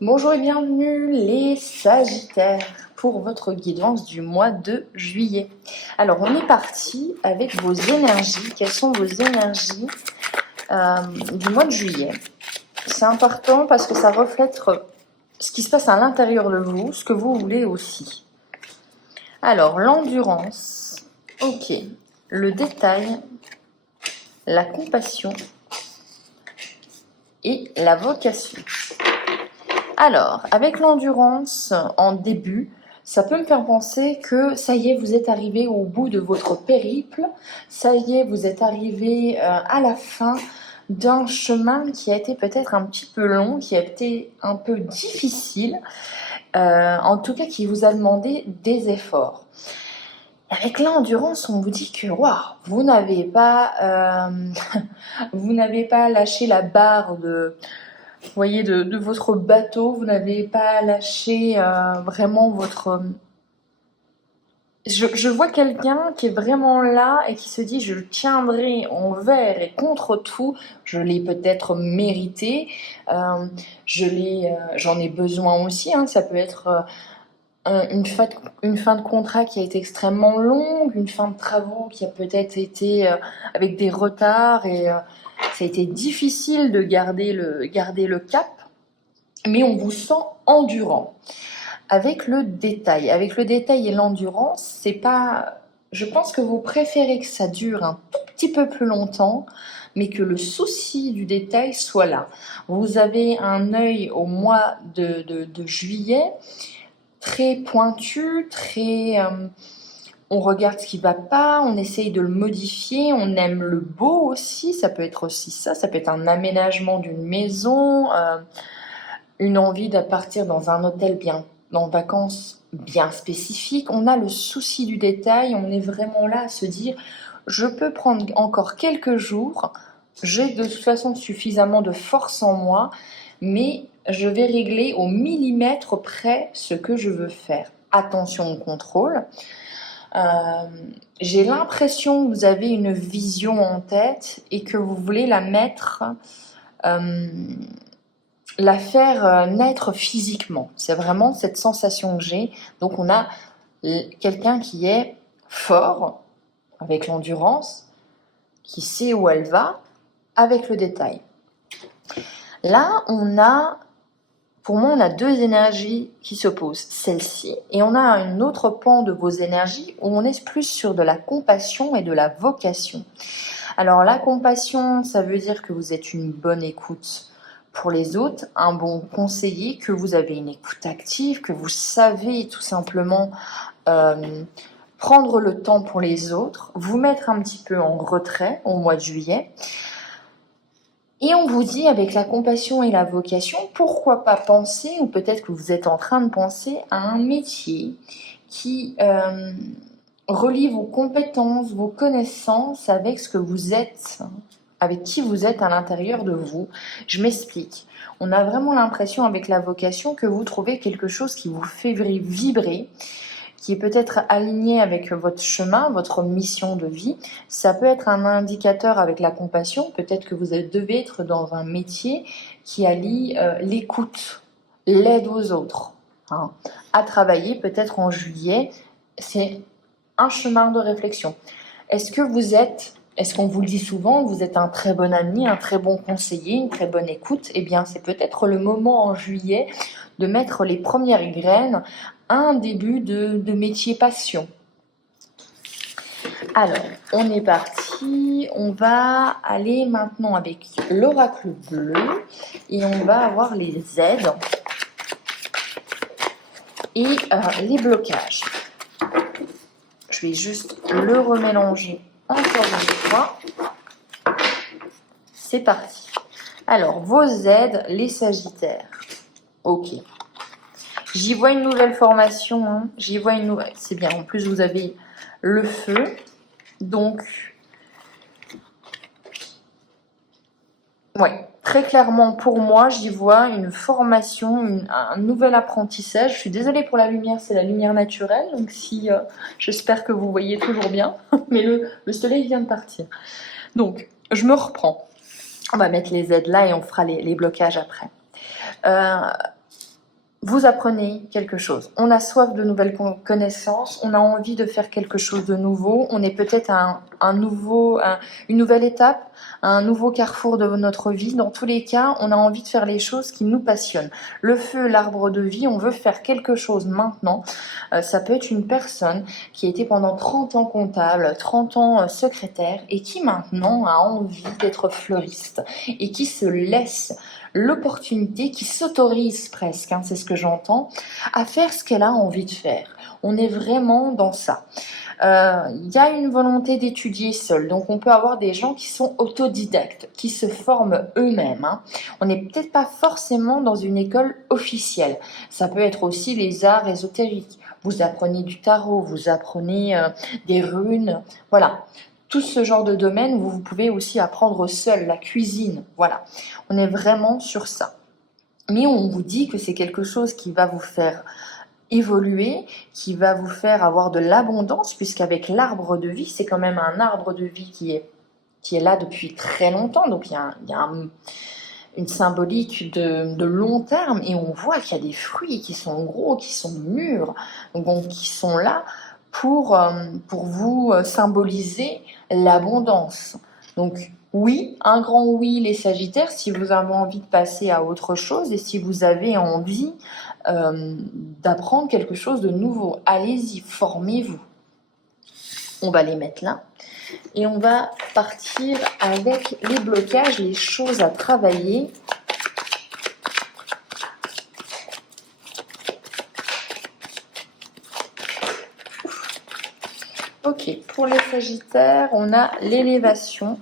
Bonjour et bienvenue les Sagittaires pour votre guidance du mois de juillet. Alors on est parti avec vos énergies. Quelles sont vos énergies du mois de juillet? C'est important parce que ça reflète ce qui se passe à l'intérieur de vous, ce que vous voulez aussi. Alors l'endurance, ok, le détail, la compassion et la vocation. Alors, avec l'endurance en début, ça peut me faire penser que ça y est, vous êtes arrivé au bout de votre périple, ça y est, vous êtes arrivé à la fin d'un chemin qui a été peut-être un petit peu long, qui a été un peu difficile, en tout cas qui vous a demandé des efforts. Avec l'endurance, on vous dit que waouh, vous n'avez pas, vous n'avez pas lâché la barre vous voyez, de votre bateau, vous n'avez pas lâché vraiment votre... Je vois quelqu'un qui est vraiment là et qui se dit je tiendrai envers et contre tout, je l'ai peut-être mérité, j'en ai besoin aussi, hein, ça peut être une fin de contrat qui a été extrêmement longue, une fin de travaux qui a peut-être été avec des retards et ça a été difficile de garder le cap. Mais on vous sent endurant. Avec le détail et l'endurance, c'est pas. Je pense que vous préférez que ça dure un tout petit peu plus longtemps, mais que le souci du détail soit là. Vous avez un œil au mois de juillet très pointu, très. On regarde ce qui va pas, on essaye de le modifier, on aime le beau aussi, ça peut être aussi ça peut être un aménagement d'une maison. Une envie de partir dans un hôtel bien, en vacances bien spécifique. On a le souci du détail, on est vraiment là à se dire je peux prendre encore quelques jours, j'ai de toute façon suffisamment de force en moi, mais je vais régler au millimètre près ce que je veux faire. Attention au contrôle. J'ai l'impression que vous avez une vision en tête et que vous voulez la mettre... la faire naître physiquement. C'est vraiment cette sensation que j'ai. Donc on a quelqu'un qui est fort, avec l'endurance, qui sait où elle va, avec le détail. Là, pour moi, on a deux énergies qui s'opposent. Celle-ci, et on a un autre pan de vos énergies où on est plus sur de la compassion et de la vocation. Alors la compassion, ça veut dire que vous êtes une bonne écoute pour les autres, un bon conseiller, que vous avez une écoute active, que vous savez tout simplement prendre le temps pour les autres, vous mettre un petit peu en retrait au mois de juillet. Et on vous dit, avec la compassion et la vocation, pourquoi pas penser, ou peut-être que vous êtes en train de penser à un métier qui relie vos compétences, vos connaissances avec ce que vous êtes, avec qui vous êtes à l'intérieur de vous. Je m'explique. On a vraiment l'impression avec la vocation que vous trouvez quelque chose qui vous fait vibrer, qui est peut-être aligné avec votre chemin, votre mission de vie. Ça peut être un indicateur avec la compassion. Peut-être que vous devez être dans un métier qui allie l'écoute, l'aide aux autres. Hein. À travailler peut-être en juillet, c'est un chemin de réflexion. Est-ce qu'on vous le dit souvent, vous êtes un très bon ami, un très bon conseiller, une très bonne écoute? Eh bien, c'est peut-être le moment en juillet de mettre les premières graines à un début de métier passion. Alors, on est parti. On va aller maintenant avec l'oracle bleu et on va avoir les aides et les blocages. Je vais juste le remélanger encore une fois. C'est parti. Alors, vos aides, les Sagittaires. Ok. J'y vois une nouvelle formation. Hein. J'y vois une nouvelle. C'est bien. En plus, vous avez le feu. Donc, ouais. Très clairement, pour moi, j'y vois une formation, un nouvel apprentissage. Je suis désolée pour la lumière, c'est la lumière naturelle. Donc, j'espère que vous voyez toujours bien. Mais le soleil vient de partir. Donc, je me reprends. On va mettre les aides là et on fera les blocages après. vous apprenez quelque chose. On a soif de nouvelles connaissances, on a envie de faire quelque chose de nouveau, on est peut-être à une nouvelle étape, à un nouveau carrefour de notre vie. Dans tous les cas, on a envie de faire les choses qui nous passionnent. Le feu, l'arbre de vie, on veut faire quelque chose maintenant. Ça peut être une personne qui a été pendant 30 ans comptable, 30 ans secrétaire et qui maintenant a envie d'être fleuriste et qui se laisse l'opportunité, qui s'autorise presque, c'est ce que j'entends, à faire ce qu'elle a envie de faire. On est vraiment dans ça. Il y a une volonté d'étudier seul, donc on peut avoir des gens qui sont autodidactes, qui se forment eux-mêmes. On n'est peut-être pas forcément dans une école officielle. Ça peut être aussi les arts ésotériques. Vous apprenez du tarot, vous apprenez des runes, voilà. Tout ce genre de domaine où vous pouvez aussi apprendre seul, la cuisine, voilà. On est vraiment sur ça. Mais on vous dit que c'est quelque chose qui va vous faire évoluer, qui va vous faire avoir de l'abondance, puisqu'avec l'arbre de vie, c'est quand même un arbre de vie qui est là depuis très longtemps. Donc il y a une symbolique de long terme et on voit qu'il y a des fruits qui sont gros, qui sont mûrs, donc qui sont là pour vous symboliser l'abondance. Donc oui, un grand oui les Sagittaires, si vous avez envie de passer à autre chose et si vous avez envie d'apprendre quelque chose de nouveau, allez-y, formez-vous. On va les mettre là. Et on va partir avec les blocages, les choses à travailler. Ok, pour les Sagittaires, on a l'élévation.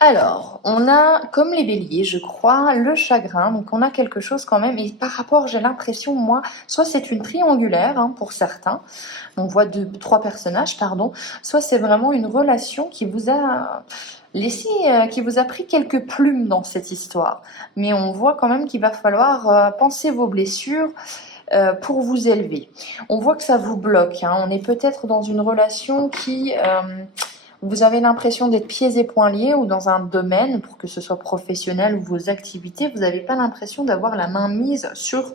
Alors, on a, comme les béliers, je crois, le chagrin. Donc, on a quelque chose quand même. Et par rapport, j'ai l'impression, moi, soit c'est une triangulaire pour certains. On voit trois personnages, pardon. Soit c'est vraiment une relation qui vous a laissé, qui vous a pris quelques plumes dans cette histoire. Mais on voit quand même qu'il va falloir penser vos blessures pour vous élever. On voit que ça vous bloque. On est peut-être dans une relation qui... vous avez l'impression d'être pieds et poings liés ou dans un domaine, pour que ce soit professionnel ou vos activités, vous n'avez pas l'impression d'avoir la main mise sur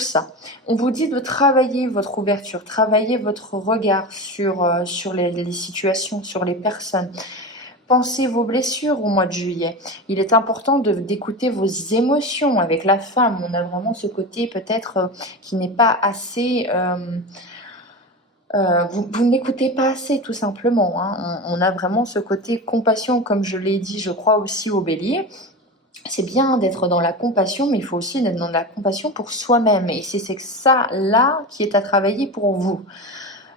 ça. On vous dit de travailler votre ouverture, travailler votre regard sur les situations, sur les personnes. Pensez vos blessures au mois de juillet. Il est important d'écouter vos émotions avec la femme. On a vraiment ce côté peut-être qui n'est pas assez... vous n'écoutez pas assez tout simplement. On a vraiment ce côté compassion, comme je l'ai dit, je crois aussi au bélier. C'est bien d'être dans la compassion, mais il faut aussi être dans la compassion pour soi-même. Et c'est ça là qui est à travailler pour vous.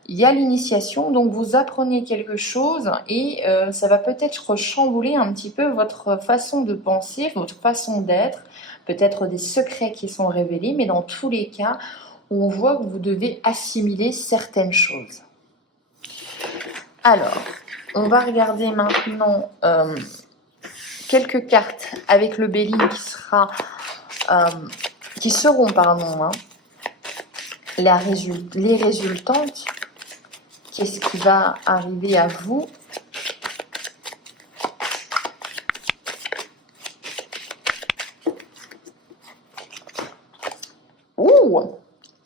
Il y a l'initiation, donc vous apprenez quelque chose et ça va peut-être chambouler un petit peu votre façon de penser, votre façon d'être, peut-être des secrets qui sont révélés, mais dans tous les cas, on voit que vous devez assimiler certaines choses. Alors, on va regarder maintenant quelques cartes avec le bélier qui seront les résultantes. Qu'est-ce qui va arriver à vous? Ouh!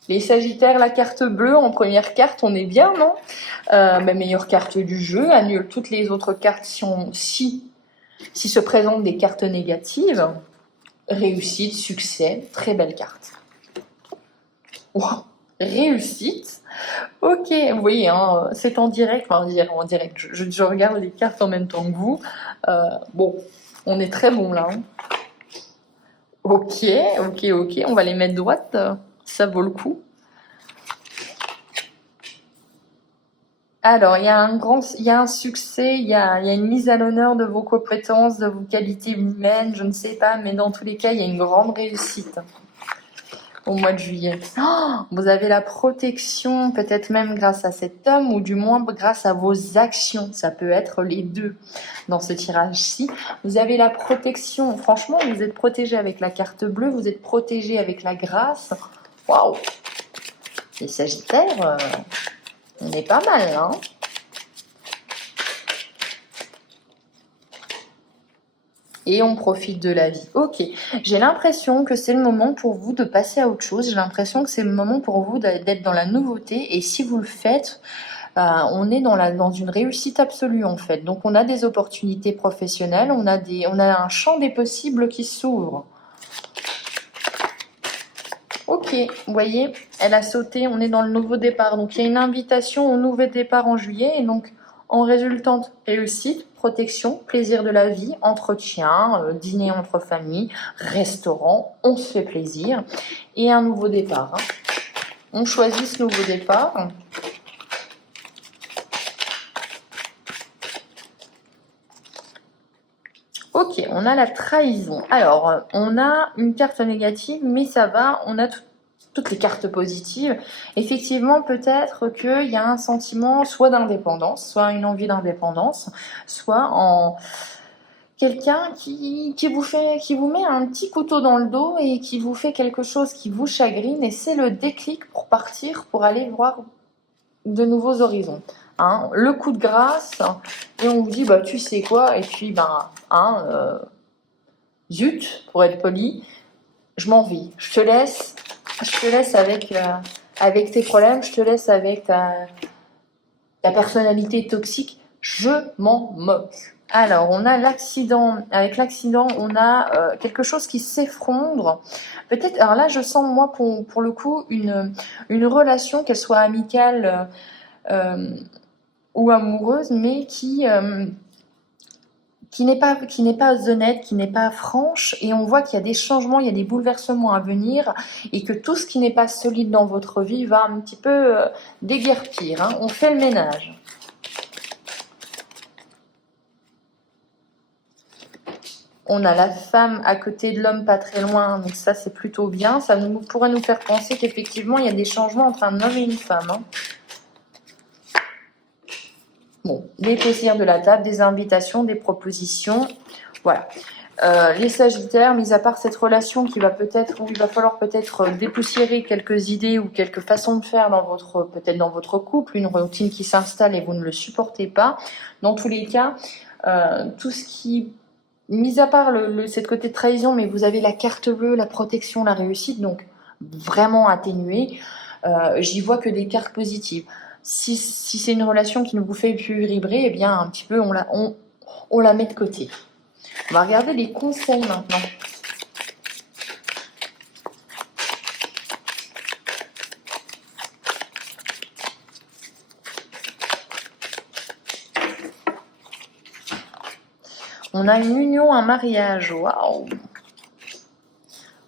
Les Sagittaires, la carte bleue en première carte, on est bien, non? Ma meilleure carte du jeu, annule toutes les autres cartes si se présentent des cartes négatives. Réussite, succès, très belle carte. Wow. Réussite. Ok, vous voyez, c'est en direct, en direct. Je regarde les cartes en même temps que vous. Bon, on est très bon là. Ok, on va les mettre droite, ça vaut le coup. Alors, il y a un succès, il y a une mise à l'honneur de vos compétences, de vos qualités humaines, je ne sais pas, mais dans tous les cas, il y a une grande réussite au mois de juillet. Vous avez la protection, peut-être même grâce à cet homme, ou du moins grâce à vos actions. Ça peut être les deux dans ce tirage-ci. Vous avez la protection. Franchement, vous êtes protégé avec la carte bleue, vous êtes protégé avec la grâce. Waouh! Les Sagittaires, on est pas mal, et on profite de la vie. Ok, j'ai l'impression que c'est le moment pour vous de passer à autre chose. J'ai l'impression que c'est le moment pour vous d'être dans la nouveauté. Et si vous le faites, on est dans une réussite absolue en fait. Donc on a des opportunités professionnelles, on a un champ des possibles qui s'ouvre. Ok, vous voyez, elle a sauté, on est dans le nouveau départ. Donc il y a une invitation au nouveau départ en juillet. Et donc en résultante, réussite, protection, plaisir de la vie, entretien, dîner entre familles, restaurant, on se fait plaisir. Et un nouveau départ. On choisit ce nouveau départ. Ok, on a la trahison. Alors, on a une carte négative, mais ça va, on a toutes les cartes positives. Effectivement, peut-être qu'il y a un sentiment soit d'indépendance, soit une envie d'indépendance, soit en quelqu'un qui vous met un petit couteau dans le dos et qui vous fait quelque chose qui vous chagrine, et c'est le déclic pour partir, pour aller voir de nouveaux horizons. Hein, le coup de grâce, et on vous dit, bah tu sais quoi, et puis zut, pour être poli, je m'en vais. Je te laisse avec tes problèmes, je te laisse avec ta personnalité toxique, je m'en moque. Alors, on a l'accident. Avec l'accident, on a quelque chose qui s'effondre. Peut-être, alors là, je sens, moi, pour le coup, une relation, qu'elle soit amicale ou amoureuse, mais qui n'est pas honnête, qui n'est pas franche, et on voit qu'il y a des changements, il y a des bouleversements à venir, et que tout ce qui n'est pas solide dans votre vie va un petit peu déguerpir. Hein. On fait le ménage. On a la femme à côté de l'homme pas très loin, donc ça c'est plutôt bien. Ça pourrait nous faire penser qu'effectivement il y a des changements entre un homme et une femme. Hein. Bon, des plaisirs de la table, des invitations, des propositions, voilà. Les Sagittaires, mis à part cette relation où il va falloir peut-être dépoussiérer quelques idées ou quelques façons de faire peut-être dans votre couple, une routine qui s'installe et vous ne le supportez pas. Dans tous les cas, tout ce qui, mis à part cette côté de trahison, mais vous avez la carte bleue, la protection, la réussite, donc vraiment atténuée. J'y vois que des cartes positives. Si c'est une relation qui ne vous fait plus vibrer, eh bien un petit peu on la met de côté. On va regarder les conseils maintenant. On a une union, un mariage. Waouh!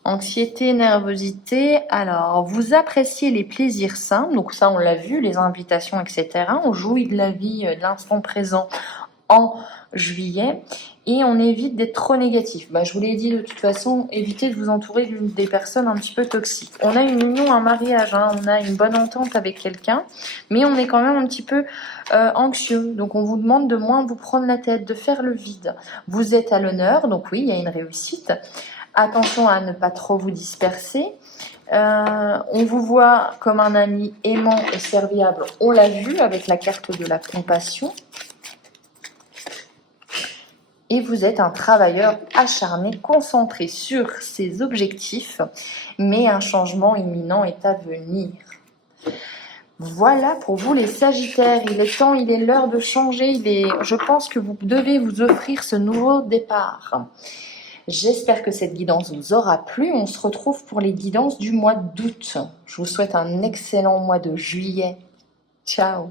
Anxiété, nervosité. Alors, vous appréciez les plaisirs simples. Donc ça, on l'a vu, les invitations, etc. On jouit de la vie, de l'instant présent en juillet. Et on évite d'être trop négatif. Je vous l'ai dit de toute façon, évitez de vous entourer des personnes un petit peu toxiques. On a une union, un mariage, hein, on a une bonne entente avec quelqu'un, mais on est quand même un petit peu anxieux. Donc on vous demande de moins vous prendre la tête, de faire le vide. Vous êtes à l'honneur, donc oui, il y a une réussite. Attention à ne pas trop vous disperser. On vous voit comme un ami aimant et serviable. On l'a vu avec la carte de la compassion. Et vous êtes un travailleur acharné, concentré sur ses objectifs, mais un changement imminent est à venir. Voilà pour vous les Sagittaires, il est l'heure de changer, je pense que vous devez vous offrir ce nouveau départ. J'espère que cette guidance vous aura plu, on se retrouve pour les guidances du mois d'août. Je vous souhaite un excellent mois de juillet. Ciao.